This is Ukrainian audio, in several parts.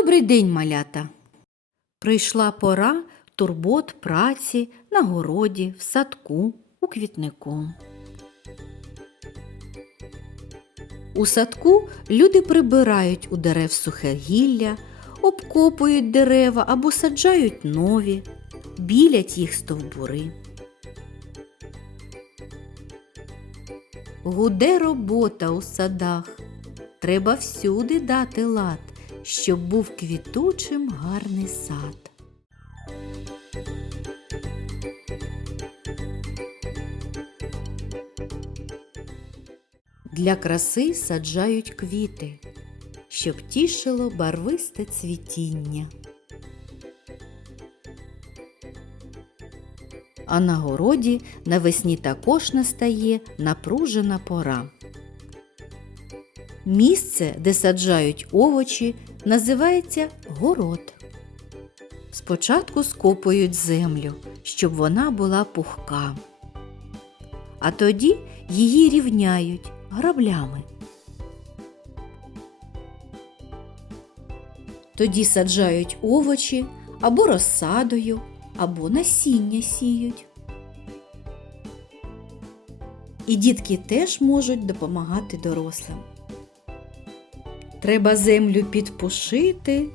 Добрий день, малята! Прийшла пора турбот праці на городі, в садку, у квітнику. У садку люди прибирають у дерев сухе гілля, обкопують дерева або саджають нові, білять їх стовбури. Гуде робота у садах. Треба всюди дати лад, щоб був квітучим гарний сад. Для краси саджають квіти, щоб тішило барвисте цвітіння. А на городі навесні також настає напружена пора. Місце, де саджають овочі, називається город. Спочатку скопують землю, щоб вона була пухка. А тоді її рівняють граблями. Тоді саджають овочі або розсадою, або насіння сіють. І дітки теж можуть допомагати дорослим. Треба землю підпушити,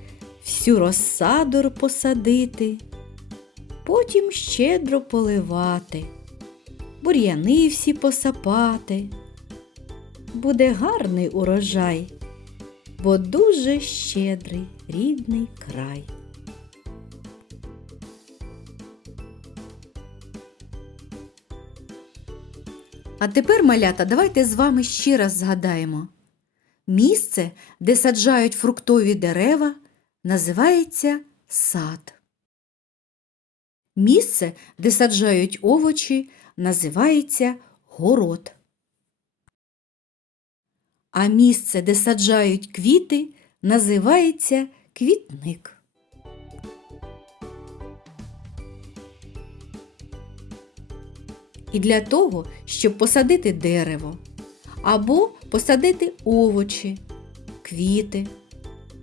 всю розсаду посадити, потім щедро поливати, бур'яни всі посапати. Буде гарний урожай, бо дуже щедрий рідний край. А тепер, малята, давайте з вами ще раз згадаємо. Місце, де саджають фруктові дерева, називається сад. Місце, де саджають овочі, називається город. А місце, де саджають квіти, називається квітник. І для того, щоб посадити дерево або посадити овочі, квіти,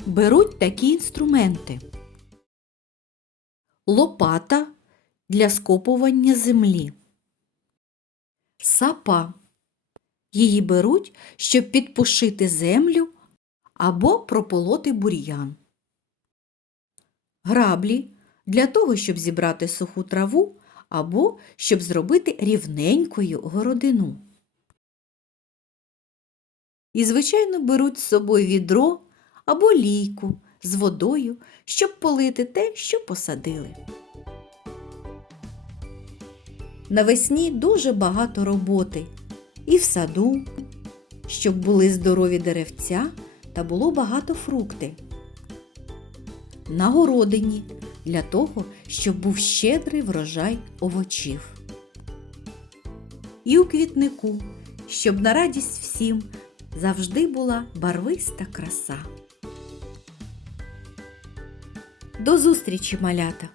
беруть такі інструменти. Лопата для скопування землі. Сапа. Її беруть, щоб підпушити землю або прополоти бур'ян. Граблі для того, щоб зібрати суху траву або щоб зробити рівненькою городину. І, звичайно, беруть з собою відро або лійку з водою, щоб полити те, що посадили. Навесні дуже багато роботи і в саду, щоб були здорові деревця та було багато фрукти. На городині для того, щоб був щедрий врожай овочів. І у квітнику, щоб на радість всім завжди була барвиста краса. До зустрічі, малята!